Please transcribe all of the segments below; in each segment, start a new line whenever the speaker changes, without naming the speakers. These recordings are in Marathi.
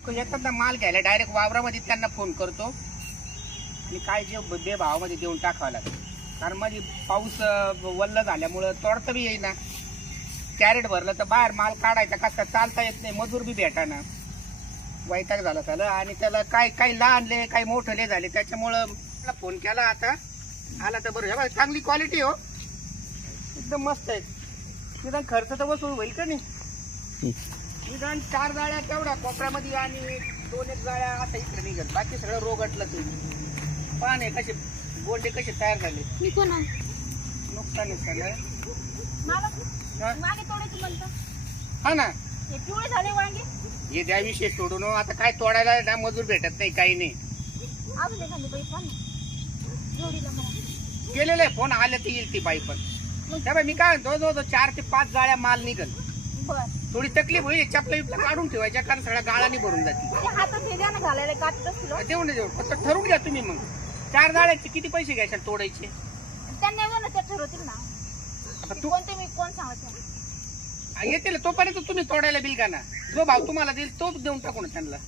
लोक येतात ना माल घ्यायला डायरेक्ट वावरामध्ये त्यांना फोन करतो आणि काय जे बेभावामध्ये देऊन टाकावं लागतं. कारण मध्ये पाऊस वल्ल झाल्यामुळं तोडता बी येईना. कॅरेट भरलं तर बाहेर माल काढायचा कसा चालता येत नाही, मजूर बी भेटाना. वैताग झाला त्याला. आणि त्याला काही लहानले काही मोठले झाले, त्याच्यामुळं मला फोन केला. आता आला तर बरं. हे चांगली क्वालिटी हो, एकदम मस्त आहे. निदान खर्च तर वसूल होईल का नाही. निदान 4 जाळ्या तेवढ्या कोपऱ्यामध्ये आणि 2-1 जाळ्या असं इकडे निघत, बाकी सगळं रोगटलं. ते पाने कसे गोंडे कसे तयार झाले. नुकसान झालं. हा ना, हे द्या विषय सोडून. आता काय तोडायला ना मजूर भेटत नाही, काही नाही. केलेलं आहे फोन, आले तर येईल ती बाई. पण मी काय म्हणतो, 4 ते 5 जाळ्या माल निघल. थोडी तकलीफ होईल, चपला बिपला काढून ठेवायच्या, कारण सगळ्या गाळानी भरून जातील. देऊन देऊ, फक्त ठरवून घ्या तुम्ही. मग 4 जाळ्याचे किती पैसे घ्यायचे तोडायचे? येतील तोपर्यंत तुम्ही तोडायला बिल का ना. जो भाव तुम्हाला देईल तोच देऊन टाकू ना त्यांना.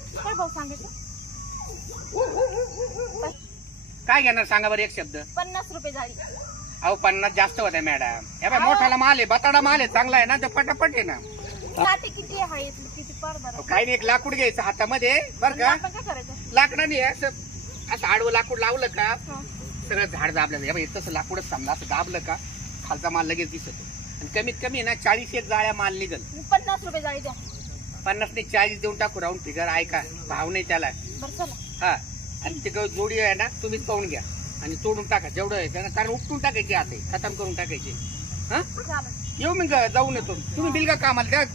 काय घेणार सांगा बरं, एक शब्द.
50 रुपये जाळी.
अहो 50 जास्त होत्या मॅडम. हे बाय मोठाला माल आहे, बटाडा माल आहे, चांगला आहे ना, ते पटापट आहे ना.
किती आहे, किती पार बरं.
काही नाही, एक लाकूड घ्यायचं हातामध्ये बरं का.
काय करायचं?
लाकडाने असं आडवं लाकूड लावलं का सगळं झाड दाबलं. तसं लाकूडच समजा असं दाबलं का खालचा माल लगेच दिसतो. आणि कमीत कमी ना 40-1 जाळ्या माल निघल.
50 रुपये जाळी द्या.
50 नाही 40 देऊन टाकू. राऊंड फिगर ऐका, भाव नाही त्याला. हा, आणि ते जोडी आहे ना तुम्हीच पाहून घ्या आणि तोडून टाका जेवढं आहे त्यांना, कारण उपटून टाकायचे आता, खतम करून टाकायचे. हा, येऊ मी जाऊन येतो. तुम्ही बिल का कामाला द्या.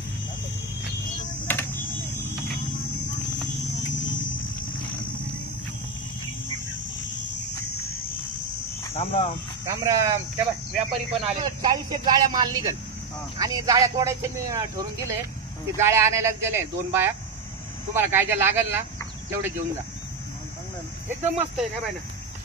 राम राम.
राम राम. व्यापारी पण आले. 40-1 जाळ्या माल निघल. आणि जाळ्या तोडायचे मी ठरवून दिले. ते जाळ्या आणायलाच गेले 2 बाया. तुम्हाला काय जे लागल ना तेवढे घेऊन जा. एकदम मस्त आहे ना बाय ना.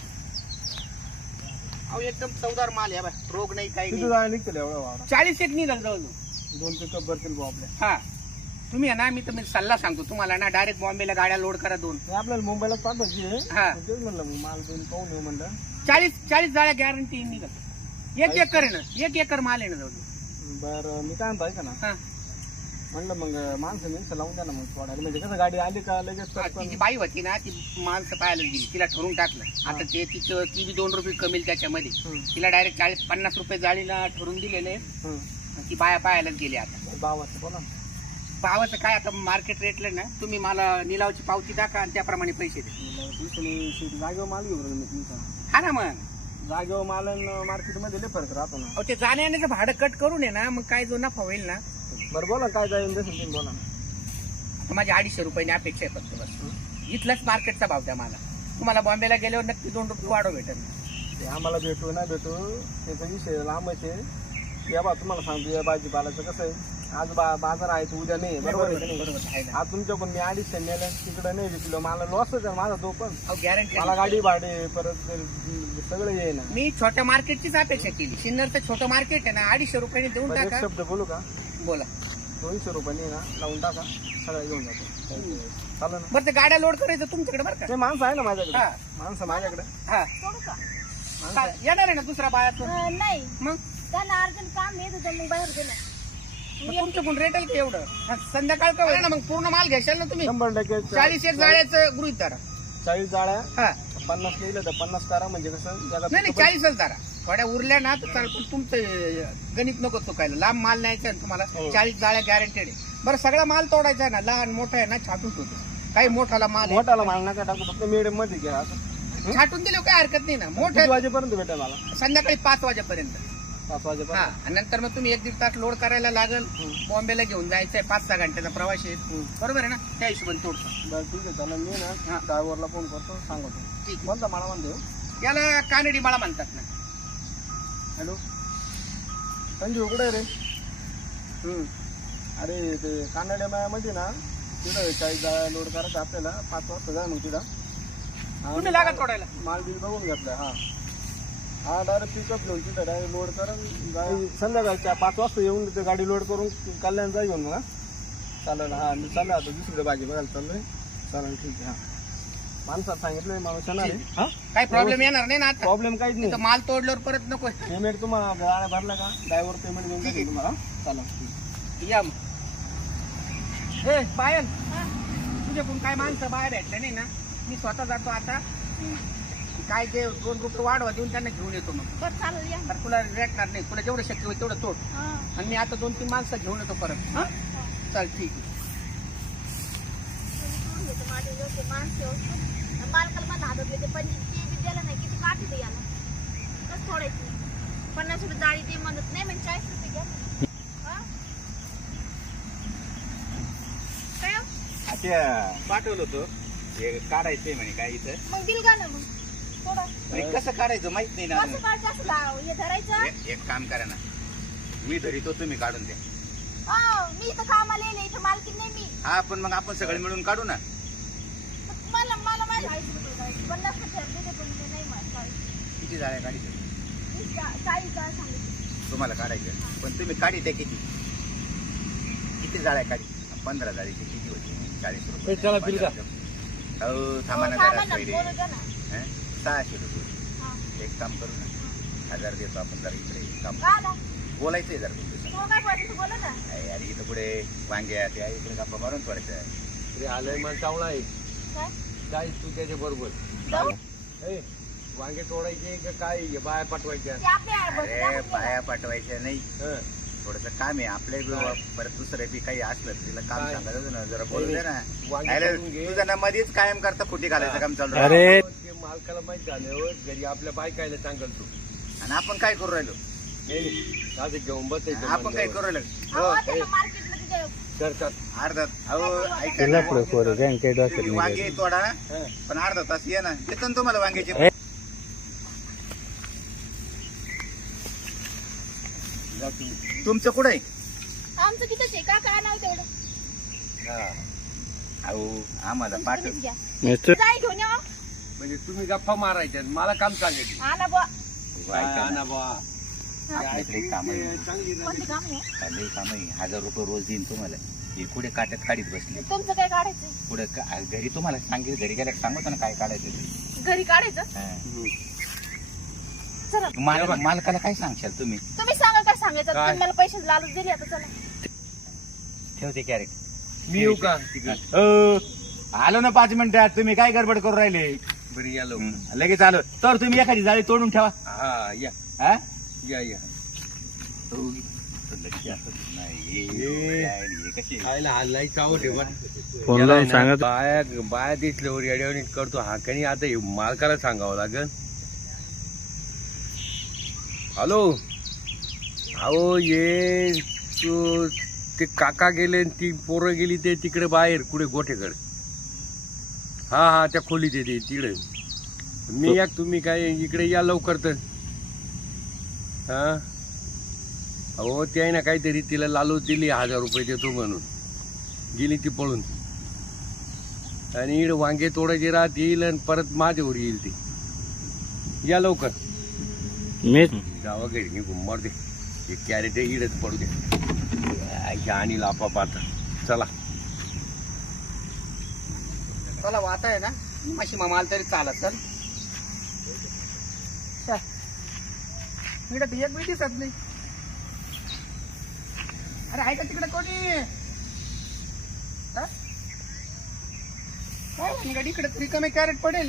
अहो एकदम चवदार माल आहे बाय, रोग नाही काही नाही.
निघतील एवढं
40-1 निघाल जवळ
2 पिकअप भरतील भाऊ आपल्या.
हा, तुम्ही आहे ना, मी तर सल्ला सांगतो तुम्हाला ना, डायरेक्ट बॉम्बेला गाड्या लोड करा 2.
आपल्याला मुंबईला पाठवायची आहे.
हा,
तेच म्हणलं मग माल देऊन पाहून येऊ म्हणलं.
40 जाळ्या गॅरंटी निघाल. 1 एकर आहे ना, 1 एकर माल आहे ना जवळ.
बरं मी काय म्हणतो ऐका ना.
हा,
म्हणलं मग माणसं लावून द्या ना मग सोडायला. म्हणजे कसं गाडी आली का लगेच
ती जी बाई होती ना, ती माणसं पाहायला गेली, तिला ठरवून टाकलं. आता ते तिचं ती बी 2 रुपये कमील त्याच्यामध्ये. तिला डायरेक्ट 40-50 रुपये जाळीला ठरवून दिलेले. ती बाया पाहायलाच गेली. आता
भावाचं बोला.
भावाचं काय, आता मार्केट रेटला ना तुम्ही मला निलावची पावती टाका आणि त्याप्रमाणे पैसे द्या.
जागेवर माल घेऊन मी तुमचा.
हा ना, मग
जागेवर माल मार्केटमध्ये लय फरक राहतो ना.
अहो ते जाण्याचं भाडं कट करून आहे ना, मग काय जो नफा होईल ना.
बरं बोला काय जाईल देशील तुम्ही बोला.
आता माझी 250 रुपयाने अपेक्षा आहे फक्त बस. इथलाच मार्केटचा भाव द्या मला. तुम्हाला बॉम्बेला गेल्यावर नक्की 2 रुपये वाढव भेटेल.
ते आम्हाला भेटू नाही भेटू त्याचा विषय लांबच आहे. या बा तुम्हाला सांगतो, या भाजीपालाचं कसं आहे, आज बाजार आहे तर उद्या नाही. बरोबर आहे. आज तुमच्याकडून मी 250 नेलं, तिकडे नाही विकलं, मला लॉसच आहे माझा तो. पण
गॅरंटी
मला गाडी भाडे परत सगळं येईल ना.
मी छोट्या मार्केटचीच अपेक्षा केली. सिन्नरचं छोटं मार्केट आहे ना, 250 रुपयाने देऊन टाका.
शब्द बोलू का?
बोला.
200 रुपयांनी ना लावून टाका, सगळं घेऊन जातो. चालेल ना.
बरं, ते गाड्या लोड करायचं तुमच्याकडे बरं का.
ते माणसं आहे ना माझ्याकडे.
हा,
माणसं माझ्याकडे.
हा, येणार आहे ना दुसरा बायातून.
नाही,
मग
त्यांना अर्जंट काम आहे तुझं, मग बाहेर गेलं.
तुमच्याकडून रेटेल का एवढं? संध्याकाळ का ना, मग पूर्ण माल घ्याल ना तुम्ही.
100%
40-1 जाळ्याचं गृहित धरा.
40 जाळ्या.
हा,
50 केलं तर 50 करा. म्हणजे कसं
नाही 40च धरा. थोड्या उरल्या ना तर चाल, पण तुमचं गणित नको चुकायला. लांब माल न्यायचा आहे तुम्हाला. 40 जाळ्या गॅरंटेड आहे. बरं, सगळा माल तोडायचा आहे ना, लहान मोठा आहे ना, छाटून ठेवतो. काही मोठाला माल
मोठाला माल नका टाकू, फक्त मिडियम मध्ये घ्या. असं
छाटून दिलं काही हरकत नाही ना. मोठ्या
वाजेपर्यंत भेटेल मला.
संध्याकाळी 5 वाजेपर्यंत.
5 वाजेपर्यंत.
हा, आणि नंतर मग तुम्ही 1-1.5 तास लोड करायला लागल. बॉम्बेला घेऊन जायचंय, 5-6 घंट्याचा प्रवास आहे. बरोबर आहे ना, त्या हिशोबाने तोडतो.
बरं ठीक आहे. त्याला मी ना ड्रायव्हरला फोन करतो, सांगतो.
ठीक.
कोणता मला म्हणतो?
याला कानडी माळा म्हणतात ना.
हॅलो संजू, कुठे रे? अरे ते कानड्या मायामध्ये ना तिथं 40 जाळ्या लोड करायचं आपल्याला. 5 वाजता जा मग तिथं.
तुम्ही लागा तोडायला.
माल बिल बघून घेतलाय. हा डायरेक्ट पिकअप घेऊन तिथं डायरेक्ट लोड करा. संध्याकाळच्या 5 वाजता येऊन तिथे गाडी लोड करून कल्याण जा घेऊन. मग चालेल. हा मी चाललो आता दुसरीकडे भाजी बघायला चाललोय. चालेल ठीक आहे. हा माणसात सांगितलंय माणूस येणार आहे. हा
काही प्रॉब्लेम येणार नाही ना आता.
प्रॉब्लेम काहीच नाही.
तर माल तोडल्यावर परत नको
पेमेंट तुम्हाला गाड्या भरला का ड्रायव्हर पेमेंट देऊन टाकेल तुम्हाला. चला
या मग. ए पायल तुझ्याकडून काय माणसं बाहेर भेटले नाही ना, मी स्वतः जातो आता. काय ते 2 रुपये वाढवा देऊन त्यांना घेऊन येतो मग.
बरं चालेल या.
तर तुला भेटणार नाही, तुला जेवढं शक्य होईल तेवढं तोड.
हा.
आणि मी आता 2-3 माणसं घेऊन येतो परत. हा चल ठीक आहे.
मालकाला मला हातात येते पण ते बी द्यायला नाही. किती काठी ते याला कसं सोडायचं. 50 रुपये जाळी ते म्हणत नाही म्हणजे 40 रुपये घ्या. हा? काय हो?
अच्छा पाठवलं होतं हे काढायचंय म्हणे काय इथं.
मग दिल का ना मग थोडं
म्हणजे कसं काढायचं माहित नाही ना.
कसं काढायचं असं लाव हे धरायचं.
एक काम करा ना, मी धरितो तुम्ही काढून द्या.
हो मी इथं कामाला येईल इथं मालकीन नाही मी.
हा पण मग आपण सगळे मिळून काढू ना.
मग मला मला माझे 40 रुपये जायचे. 50 रुपये देते पण ते नाही मला 40.
किती जाळ्या काढायच्या
40 जाळ सांगितलं.
तुम्हाला काढायचं, पण तुम्ही काढी द्या. किती जाळ्या काढी. 15 जाळीचे किती होते 40 रुपये.
चला बिल का?
हो थांबा ना
थांबा
जरा
ना,
पहिले.
बोलू द्या ना.
600 रुपये.
हा.
एक काम करू ना, 1000 देतो आपण. जरा इकडे काम
का आला?
बोलायचंय जरा तुमचं.
तू काय बोलायचं तू बोला ना.
अरे इथं पुढे वांग्या त्या इकडे गप्पा मारून थोड्याचं.
अरे आलंय मला चावला आहे.
काय
काय तू त्याच्या बरोबर
जाऊ
वांगे तोडायचे का काय बाया पाठवायच्या.
ते आपल्या
अरे पाया पाठवायच्या नाही,
हं.
थोडस काम आहे आपल्या परत दुसरं बी काही असलं तर तिला काम
काय?
सांगायचं ना, जरा बोलू दे ना.
वांगे
अरे,
तोडून घे.
तुझं ना मध्येच कायम करता खोटी घालायचं काम चालू आहे.
अरे ते मालकाला माहित झाल्यावर घरी आपल्या बायकायला सांगल तू.
आणि आपण काय करू राहिलो.
नाही आज घेऊन बसायचं
आपण काय करू राहिलो.
मार्केटला तिथे
करतात.
अर्धा अहो ऐका ना. तुम्ही वांगे तोडा
हं.
पण अर्धा तास ये ना, येतं ना तुम्हाला वांग्याचे. तुमचं कुठं आहे.
आमचं कितीच आहे का काय नाव तेवढं
अहो आम्हाला पाठव.
तुम्हीच घ्या. जाई घेऊन या.
म्हणजे तुम्ही गप्पा मारायच्या मला काम सांगायचं.
आला बुवा.
ऐका ना.
बा
आपल्याकडे काम आहे.
कोणतं काम आहे?
लई काम आहे. 1000 रुपये रोज देईन तुम्हाला. हे कुठे काट्यात काढीत बसले.
तुमचं काय काढायचं
पुढे घरी तुम्हाला सांगितलं, घरी गेल्या सांगतो ना काय काढायचं ते.
घरी काढायचं. चला
मालकाला काय सांगशाल तुम्ही.
तुम्ही सांगा काय सांगायचं.
काय?
तुम्ही मला पैसे लालूच दिली आता चला.
ठेवते कॅरेट.
मी येऊ का
आलो ना 5 मिनिटात. तुम्ही काय गडबड करू राहिले.
बरं या लोक.
लगेच आलो तर तुम्ही एखादी जाळी तोडून ठेवा.
हा या
हा?
या या
कशी
खायला हल्लाई चावट आहे बा.
फोन लावून सांगा.
बाया बाया दिसल्यावर येड्यावर करतो हा काही. आता हे मालकाला सांगावं लागेल. हॅलो अहो ये तू ते काका गेले आणि ती पोरं गेली ते तिकडे बाहेर कुठे गोठेकडे. हा हा त्या खोलीत येते तिकडे. मी या तुम्ही काय इकडे या लवकर तर. हा अहो ते आहे ना काहीतरी तिला लालू दिली 1000 रुपये देतो म्हणून. गेली ती पळून. आणि इकडे वांगे तोडायचे राहत येईल आणि परत माझ्यावर येईल ती. या लवकर.
मी
जावा घरी निघून मार दे. एक कॅरेट इडच पडू दे. आणि लापा पाहता चला.
चला वाता आहे ना माशी माल तरी चालत सर. इकडे एक बी दिसत नाही. अरे आहे का तिकडे कोणी. हा? काय म्हणे गाडी इकडे रिकामे कॅरेट पडेल.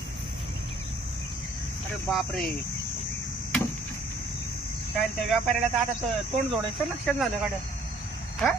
अरे बापरे. काय त्या व्यापाऱ्याला तर आता तोंड जोडायचं लक्षात झालं गाड्या. हा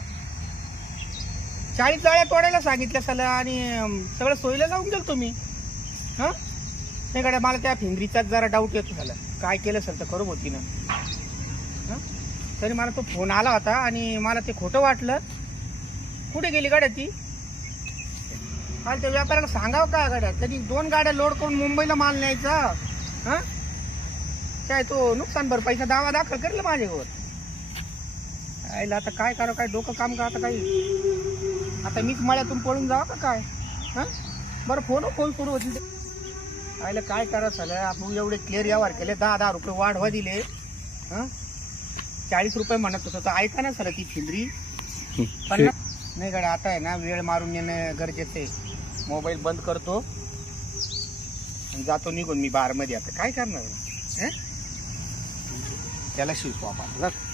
40 जाळ्या तोडायला सांगितल्या सला आणि सगळं सोयीला लावून गेलो तुम्ही. हा नाही गाड्या मला त्या फिंगरीचाच जरा डाऊट येतो झाला. काय केलं असेल तर करू होती ना. हा तरी मला तो फोन आला होता आणि मला ते खोटं वाटलं. कुठे गेली गाड्या ती. मला त्या व्यापाऱ्याला सांगावं का गाड्या. त्यांनी 2 गाड्या लोड करून मुंबईला माल न्यायचा. हा काय तो नुकसान भरपाईचा दावा दाखल करेल माझ्यावर. आईला आता काय करावं काय डोकं काम का आता काही. आता मीच मळ्यातून पळून जावं का काय. हा बरं फोन सुरू होती. आईला काय करावं झालं. आपण एवढे क्लिअर व्यवहार केले. 10 रुपये वाढवा दिले. हा 40 रुपये म्हणत होतं तर ऐका ना सर ती फिंदरी 50 नाही गाडी आता आहे ना वेळ मारून नेणं गरजेचं आहे. मोबाईल बंद करतो आणि जातो निघून मी बारमध्ये. आता काय करणार हं? त्याला शिकतो आपण.